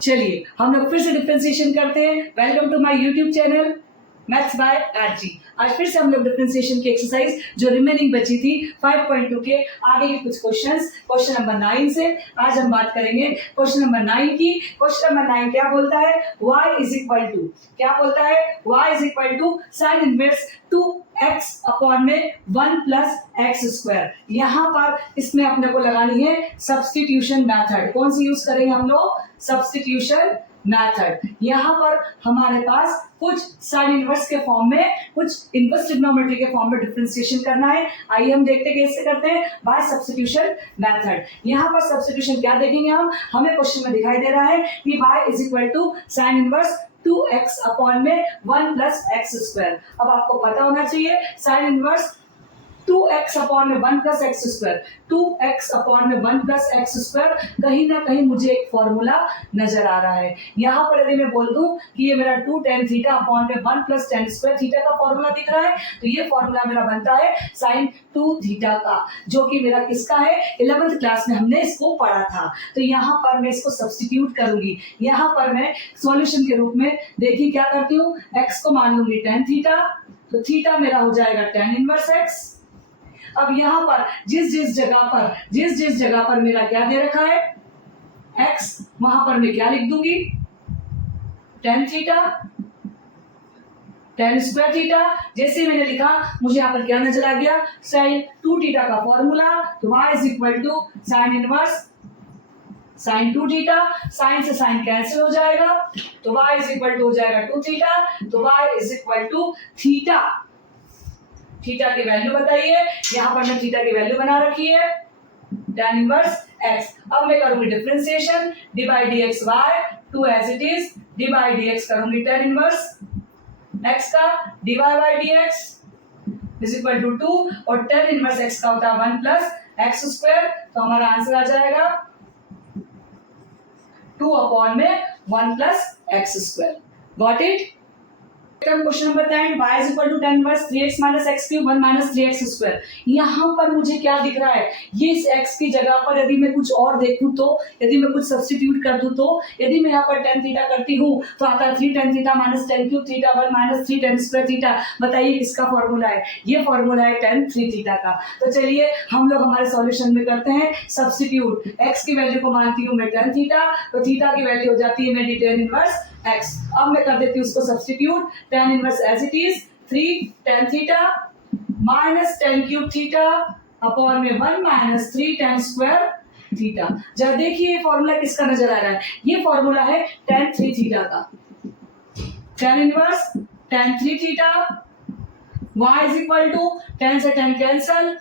चलिए हम लोग फिर से डिफरेंशिएशन करते हैं। Welcome to my YouTube channel maths by RG. आज फिर से हम लोग डिफरेंशिएशन की एक्सरसाइज जो रिमेनिंग बची थी 5.2 के आगे के कुछ क्वेश्चंस, क्वेश्चन नंबर 9 से आज हम बात करेंगे क्वेश्चन नंबर 9 की। क्वेश्चन नंबर 9 क्या बोलता है? y इज इक्वल टू, क्या बोलता है? y is equal to sine inverse 2x upon में 1 प्लस एक्स स्क्वायर। यहाँ पर इसमें अपने को लगानी है सब्स्टिट्यूशन मेथड। कौन सी यूज करेंगे हम लोग? Substitution method. यहाँ पर हमारे पास कुछ साइन इनवर्स के फॉर्म में, कुछ इनवर्स ट्रिग्नोमेट्री के फॉर्म में डिफरेंशिएशन करना है। आइए हम देखते हैं कैसे करते हैं, बाय सब्स्टिट्यूशन मेथड। यहाँ पर सब्स्टिट्यूशन क्या देखेंगे हम? हमें क्वेश्चन में दिखाई दे रहा है कि y is equal to sine inverse 2x upon में 1 प्लस एक्स स्क्वायर। अब आपको पता होना चाहिए साइन इनवर्स 2x अपॉन में 1 plus x square, 2x upon में 1 प्लस एक्स स्क्वायर, कहीं ना कहीं मुझे एक फॉर्मूला नजर आ रहा है। यहाँ पर यदि मैं बोल दूं कि ये मेरा 2 tan थीटा अपॉन में 1 प्लस tan स्क्वायर थीटा का फॉर्मूला दिख रहा है, तो ये फॉर्मूला मेरा बनता है साइन 2 थीटा का, जो कि मेरा किसका है? 11th क्लास में हमने इसको पढ़ा था। तो यहाँ पर मैं इसको सब्स्टिट्यूट करूंगी। यहाँ पर मैं सॉल्यूशन के रूप में देखिए क्या करती हूँ, x को मान लूंगी tan थीटा, तो थीटा मेरा हो जाएगा tan इनवर्स x। अब यहाँ पर जिस जिस जगह पर मेरा क्या दे रखा है x, वहां पर मैं क्या लिख दूंगी? tan theta, tan square theta. जैसे मैंने लिखा मुझे यहाँ पर क्या नजर आ गया? साइन 2 थीटा का फॉर्मूला। तो y is equal to sine inverse sine 2 theta, sine से साइन कैंसिल हो जाएगा, तो y इज इक्वल टू हो जाएगा 2 थीटा। तो y is equal to theta, theta की वैल्यू बताइए। यहाँ पर मैं थीटा की वैल्यू बना रखी है tan इनवर्स x। अब मैं करूंगी differentiation, d by d x y 2 as it is, d by d x करूंगी tan इनवर्स x का, d y by d x is equal to 2, और tan इनवर्स x का होता है 1 प्लस एक्स स्क्वायर। तो हमारा आंसर आ जाएगा 2 upon में 1 plus x square. Got it? Question number 10, y is equal to tan inverse 3x minus x cube 1 minus 3x square। यहाँ पर मुझे क्या दिख रहा है? ये इस x की जगह पर यदि मैं कुछ और देखूं तो, यदि मैं कुछ सब्स्टिट्यूट कर दूं तो, यदि मैं यहाँ पर tan थीटा करती हूँ तो आता है 3 tan theta minus tan cube theta 1 minus 3 tan square theta. बताइए किसका फॉर्मूला है? ये फॉर्मूला है tan 3 थीटा का। तो चलिए हम लोग हमारे सॉल्यूशन में करते हैं सब्स्टिट्यूट। x की वैल्यू को मानती हूँ मैं tan थीटा, तो थीटा की वैल्यू हो जाती है मेरी tan इनवर्स x। अब मैं कर देती हूँ उसको substitute, tan inverse as it is 3 tan theta minus tan cube theta upon में 1 माइनस 3 tan स्क्वायर थीटा। जरा देखिए ये फॉर्मूला किसका नजर आ रहा है? ये फॉर्मूला है tan 3 थीटा का। tan inverse tan 3 theta, y is equal to tan से tan कैंसल,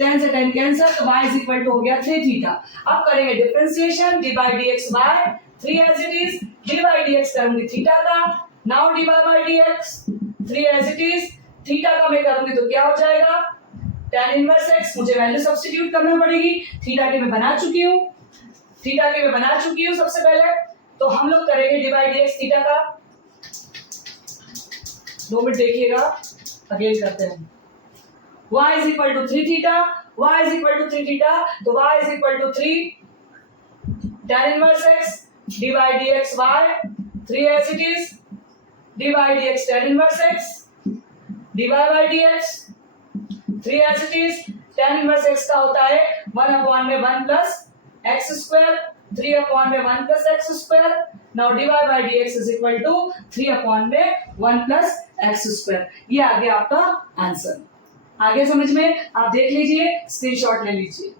tan से tan कैंसल, तो y इज इक्वल टू हो गया 3 थीटा। अब करेंगे differentiation, d by d x by 3 as it is, d by d x करूंगी theta का, now d by d x 3 as it is, theta का मैं करूंगी तो क्या हो जाएगा? tan inverse x। मुझे वैल्यू सब्स्टिट्यूट करना पड़ेगी। थीटा की मैं बना चुकी हूँ सबसे पहले। तो हम लोग करेंगे d by d x theta का। 2 मिनट देखिएगा, अगेन करते हैं। y is equal to 3 theta, y is equal to 3 theta, तो y is equal to 3 tan inverse x d by d x by 3 as it is, d by d x tan inverse x d by d x 3 as it is. tan inverse x का होता है 1 upon में 1 plus x square, 3 upon में 1 plus x square. Now d by d x is equal to 3 upon में 1 plus x square. ये आ गया आपका answer. आगे समझ में? आप देख लीजिए, स्क्रीनशॉट ले लीजिए।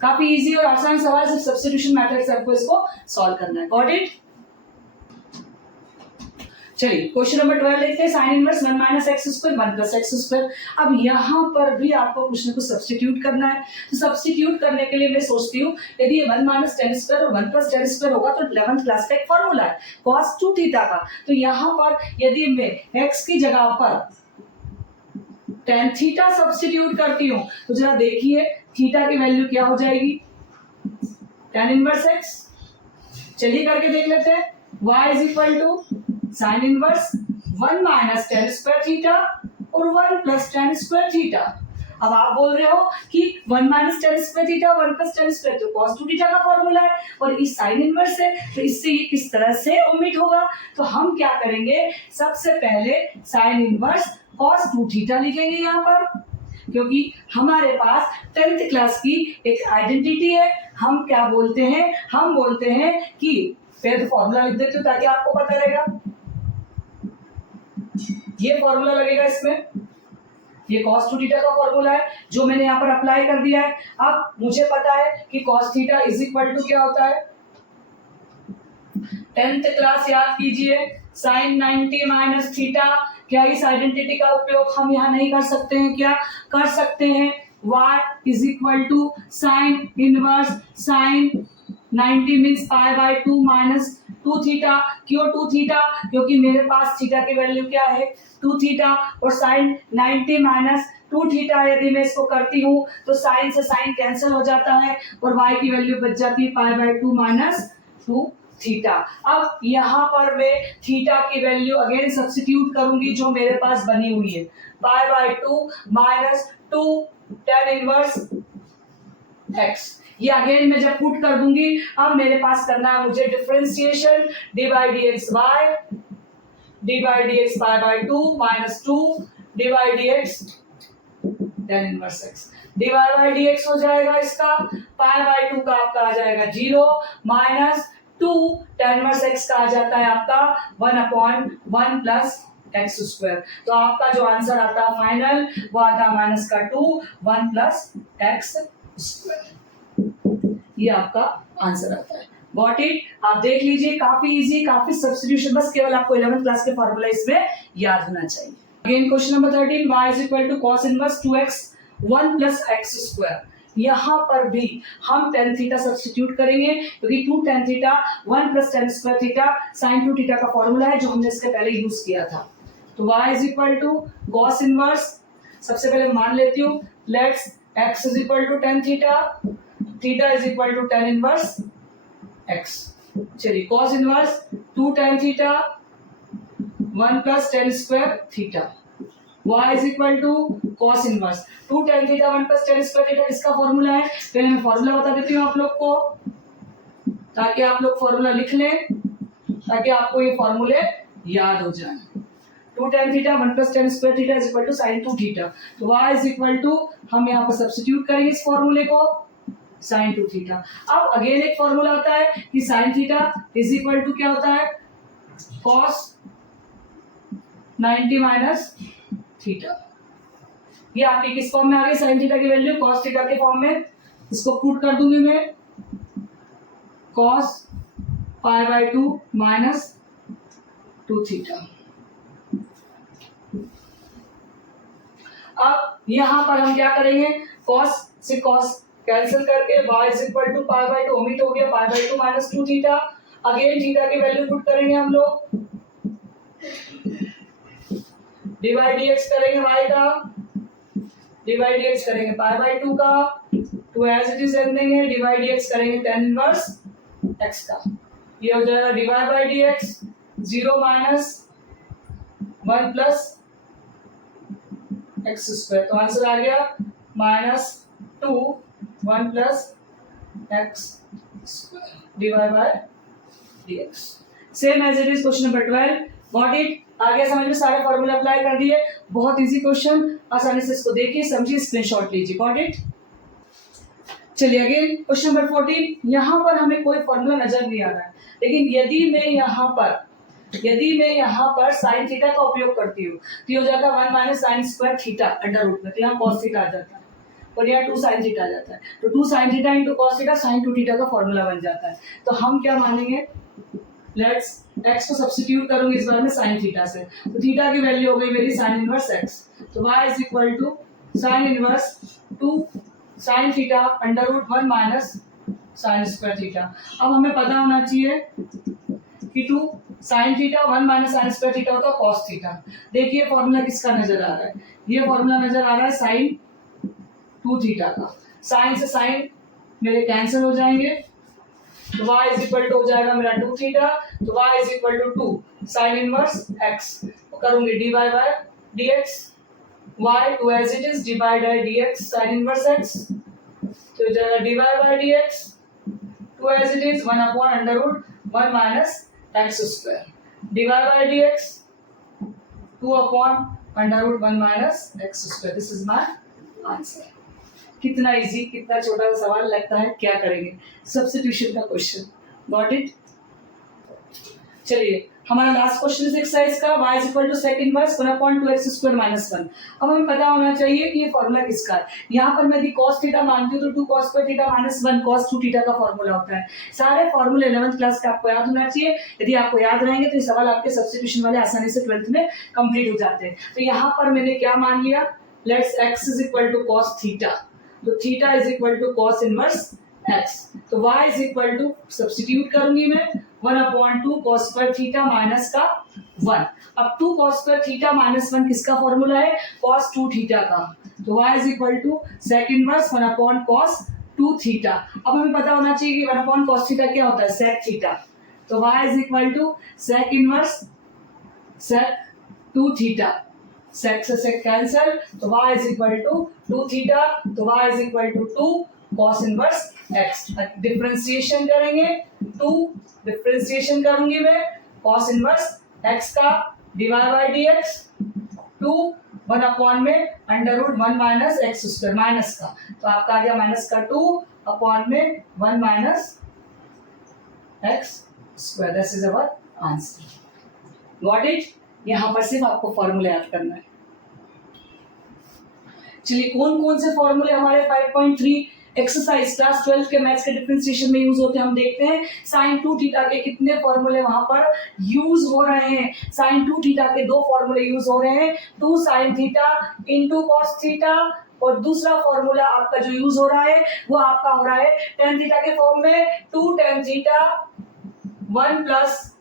काफी इजी और आसान सवाल, सिर्फ सब्स्टिट्यूशन मेथड से आपको इसको सॉल्व करना है। Got it? चलिए क्वेश्चन नंबर 12 देखते हैं। Sign inverse 1 minus x square 1 plus x square. अब यहाँ पर भी आपको कुछ ना कुछ सब्स्टिट्यूट करना है। तो सब्स्टिट्यूट करने के लिए मैं सोचती हूँ यदि ये 1 माइनस tan स्क्वायर और 1 प्लस tan स्क्वायर होगा तो 11th क्लास का एक फॉर्मूला है cos 2 थीटा का। तो यहाँ पर यदि मैं x की जगह पर tan थीटा सब्स्टिट्यूट करती हूँ तो जरा देखिए थीटा की वैल्यू क्या हो जाएगी? tan inverse x। चलिए करके देख लेते हैं। y is equal to sine inverse 1 minus tan square theta और 1 प्लस tan स्क्वायर थीटा। अब आप बोल रहे हो कि 1 minus ten square theta 1 plus ten square तो cos 2 थीटा का फॉर्मूला है और इस साइन इनवर्स है, तो इससे ये किस तरह से ओमिट होगा? तो हम क्या करेंगे, सबसे पहले साइन इनवर्स cos 2 थीटा लिखेंगे यहाँ पर, क्योंकि हमारे पास 10th क्लास की एक आइडेंटिटी है। हम क्या बोलते हैं, हम बोलते हैं कि पहले तो फॉर्मूला लिख देते हो ताकि आपको पता रहेगा। ये फॉर्मूला लगेगा इसमें, ये cos 2 थीटा का फॉर्मूला है जो मैंने यहाँ पर अप्लाई कर दिया है। अब मुझे पता है कि cos theta is equal to क्या होता है, 10th क्लास याद कीजिए, sin 90 माइनस थीटा। क्या इस आइडेंटिटी का उपयोग हम यहाँ नहीं कर सकते हैं? क्या कर सकते हैं? y is equal to sine inverse sine 90 means pi by 2 minus 2 theta. क्यों 2 थीटा? क्योंकि मेरे पास थीटा की वैल्यू क्या है, 2 थीटा, और साइन 90 माइनस 2 थीटा यदि मैं इसको करती हूँ तो साइन से साइन कैंसिल हो जाता है और y की वैल्यू बच जाती है पाई बाय 2 माइनस 2 थीटा। अब यहाँ पर मैं थीटा की वैल्यू अगेन सब्स्टिट्यूट करूंगी जो मेरे पास बनी हुई है, पाई by 2 minus 2 tan inverse x। ये अगेन मैं जब पुट कर दूंगी, अब मेरे पास करना है मुझे differentiation, d by d x pi by 2 minus 2 D by d x tan inverse x, d by d x हो जाएगा इसका, पाई बाय 2 का आपका आ जाएगा 0 माइनस 2 tan इनवर्स x का आ जाता है आपका 1/1 प्लस एक्स स्क्वायर। तो आपका जो आंसर आता है फाइनल वो आता है माइनस का 2 1 प्लस एक्स स्क्वायर। ये आपका आंसर आता है। Got it? आप देख लीजिए, काफी इजी, काफी सब्स्टिट्यूशन, बस केवल आपको 11th क्लास के फॉर्मूला इसमें याद होना चाहिए। Again question number 13, y is equal to cos inverse 2x 1 plus x square. यहाँ पर भी हम tan थीटा सब्स्टिट्यूट करेंगे क्योंकि 2 tan theta 1 plus tan square theta sin 2 theta का फॉर्मूला है जो हमने इसके पहले यूज किया था। तो y is equal to cos inverse, सबसे पहले मान लेती हूँ, let's x is equal to tan theta, theta is equal to tan inverse x। चलिए cos inverse 2 tan theta 1 plus tan square theta, y is equal to cos inverse 2 tan theta 1 plus tan square theta किसका formula है? पहले मैं formula बता देती हूँ आप लोग को ताकि आप लोग फॉर्मूला लिख लें, ताकि आपको ये फॉर्मूले याद हो जाए। 2 tan theta 1 plus tan square theta is equal to sin 2 theta. तो y इज इक्वल टू, हम यहाँ पर सब्स्टिट्यूट करेंगे इस फॉर्मूले को, sin 2 थीटा। अब अगेन एक फॉर्मूला आता है कि sin theta is equal to क्या होता है, cos 90 माइनस थीटा। ये आपकी किस फॉर्म में आ गई, sin थीटा की वैल्यू cos थीटा के फॉर्म में, इसको पुट कर दूंगी मैं, cos pi by 2 minus 2 theta. अब यहां पर हम क्या करेंगे, cos से cos कैंसिल करके y is equal to pi by 2 omit हो गया, pi by 2 minus 2 theta. Again theta की वैल्यू पुट करेंगे हम लोग, डी बाई डी एक्स करेंगे y का, डी बाई डी एक्स करेंगे पाई बाय 2 का, 2 एज इट इज रख देंगे, डी बाई डी एक्स करेंगे tan इनवर्स x का। ये हो जाएगा d by d x 0 minus 1 plus x square. तो आंसर आ गया minus 2 1 plus x square divide by dx। Same as it is question number 12। Got it? आगे समझ में सारे फॉर्मूला अप्लाई कर दिए, बहुत इजी क्वेश्चन, आसानी से इसको देखिए समझिए, स्क्रीनशॉट लीजिए। Got it? चलिए अगेन क्वेश्चन नंबर 14। यहाँ पर हमें कोई फॉर्मूला नजर नहीं आ रहा है, लेकिन यदि मैं यहाँ पर साइन थीटा का उपयोग करती हूँ तो ये हो जाता है 1 minus sine square theta under root में, तो यहाँ cos थीटा आ जाता है और यहाँ 2 साइन थीटा आ जाता है, तो 2 sine theta into cos theta sin 2 theta का फॉर्मूला बन जाता है। तो हम क्या मानेंगे, लेट्स x को सब्स्टिट्यूट करूंगी इस बार में sin थीटा से, तो थीटा की वैल्यू हो गई मेरी sin इनवर्स x, तो y is equal to sin inverse 2 sin theta under root 1 minus sine square theta. अब हमें पता होना चाहिए कि 2 sine theta 1 minus sine square theta होता है cos थीटा। देखिए फॉर्मूला किसका नजर आ रहा है, ये फॉर्मूला नजर आ रहा है साइन 2 थीटा का। साइन से साइन मेरे कैंसिल हो जाएंगे, तो y इज इक्वल टू हो जाएगा मेरा 2 थीटा, तो y is equal to 2 sine inverse x, तो करूंगी dy by dx y 2 as it is, divide by dx sin inverse x, तो जरा divide by dx 2 as it is 1 upon under root 1 minus x square, divide by dx 2 upon under root 1 minus x square. This is my answer. कितना easy, कितना छोटा सा सवाल लगता है, क्या करेंगे? सब्स्टिट्यूशन का क्वेश्चन. Got it? चलिए हमारा लास्ट क्वेश्चन इस एक्सरसाइज का y is equal to sec inverse 1/2x square minus 1. अब हमें पता होना चाहिए कि ये फॉर्मूला किसका है. यहाँ पर मैं यदि cos थीटा मानती हूँ तो 2 cos square theta minus 1 cos 2 theta का फॉर्मूला होता है. सारे फॉर्मूले 11th क्लास का आपको याद होना चाहिए. यदि आपको याद रहेंगे तो ये सवाल आपके सब्स्टिट्यूशन वाले आसानी से 12th में कंप्लीट हो जाते हैं. तो यहाँ पर मैंने क्या मान लिया, let's x is equal to cos theta, तो theta is equal to cos inverse x, तो y is equal to substitute करूंगी मैं 1/2 cos स्क्वायर थीटा माइनस का 1. अब 2 cos स्क्वायर थीटा माइनस 1 किसका फॉर्मूला है? cos 2 थीटा का, तो y is equal to sec inverse 1/cos 2 theta. अब हमें पता होना चाहिए कि 1/cos थीटा क्या होता है, sec थीटा, तो y is equal to sec inverse sec 2 theta, sec से sec कैंसिल, तो y is equal to 2 theta, तो y is equal to 2 cos inverse x. Differentiation करेंगे, 2 डिफरेंशिएशन करूंगी मैं cos इनवर्स x का डिवाइड बाय dx 2 1 अपॉन में under root 1 minus x square minus का, तो आपका आ गया माइनस का 2 अपॉन में 1 minus x square. This is our answer. Got it? यहाँ पर सिर्फ आपको फॉर्मूले याद करना है. चलिए कौन कौन से फॉर्मूले हमारे 5.3 एक्सरसाइज क्लास 12 के मैथ्स के डिफरेंशिएशन में यूज होते हैं हम देखते हैं. साइन 2 थीटा के कितने फॉर्मूले वहां पर यूज हो रहे हैं? साइन 2 थीटा के 2 फॉर्मूले यूज हो रहे हैं, 2 sine theta into cos theta, और दूसरा फॉर्मूला आपका जो यूज हो रहा है वो आपका हो रहा है tan थीटा के फॉर्म में 2 tan theta 1 plus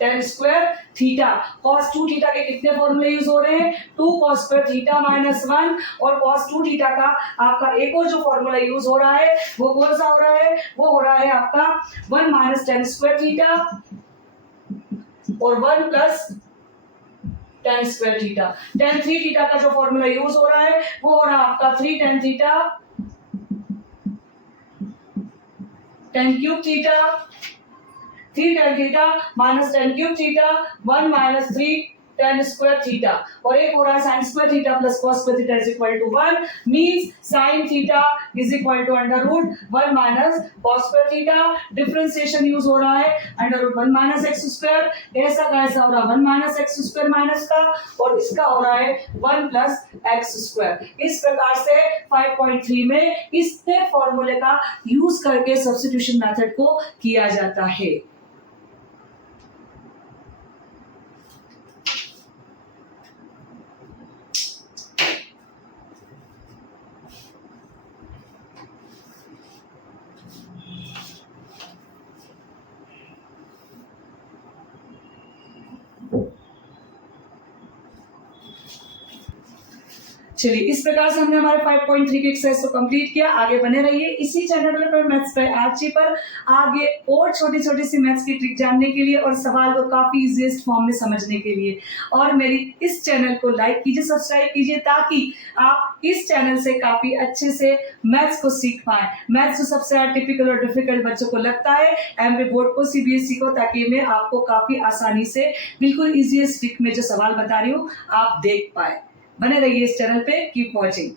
tan square theta. cos 2 theta के कितने फॉर्मूले यूज हो रहे हैं? 2 cos स्क्वायर थीटा माइनस 1, और cos 2 थीटा का आपका एक और जो फॉर्मूला यूज हो रहा है वो कौन सा हो रहा है? वो हो रहा है आपका 1 माइनस tan स्क्वायर थीटा और 1 plus tan square theta. tan 3 theta का जो फॉर्मूला यूज हो रहा है वो हो रहा है आपका 3 tan theta tan cube theta, 3 tan theta minus tan cube theta 1 minus 3 tan square theta, और एक हो रहा है sin square theta plus cos square theta is equal to 1, means sin theta is equal to under root 1 minus cos square theta. Differentiation use हो रहा है under root 1 minus x square, ऐसा का ऐसा हो रहा है 1 माइनस एक्स स्क्वायर माइनस का, और इसका हो रहा है 1 प्लस एक्स स्क्वायर. इस प्रकार से 5.3 में इस फॉर्मूले का यूज करके सब्स्टिट्यूशन मेथड को किया जाता है. चलिए इस प्रकार से हमने हमारे 5.3 के एक्सरसाइज को कंप्लीट किया. आगे बने रहिए इसी चैनल पर मैथ्स बाय आर्ची पर, आगे और छोटी छोटी सी मैथ्स की ट्रिक जानने के लिए और सवाल को काफी इजीएस्ट फॉर्म में समझने के लिए. और मेरी इस चैनल को लाइक कीजिए, सब्सक्राइब कीजिए, ताकि आप इस चैनल से काफी अच्छे से मैथ्स को सीख पाए. मैथ्स जो सबसे ज्यादा टिपिकल और डिफिकल्ट बच्चों को लगता है, एमपी बोर्ड को, सीबीएसई को, ताकि मैं आपको काफी आसानी से बिल्कुल इजीएस्ट ट्रिक में जो सवाल बता रही हूँ आप देख पाए. बने रहिए इस चैनल पे. Keep watching.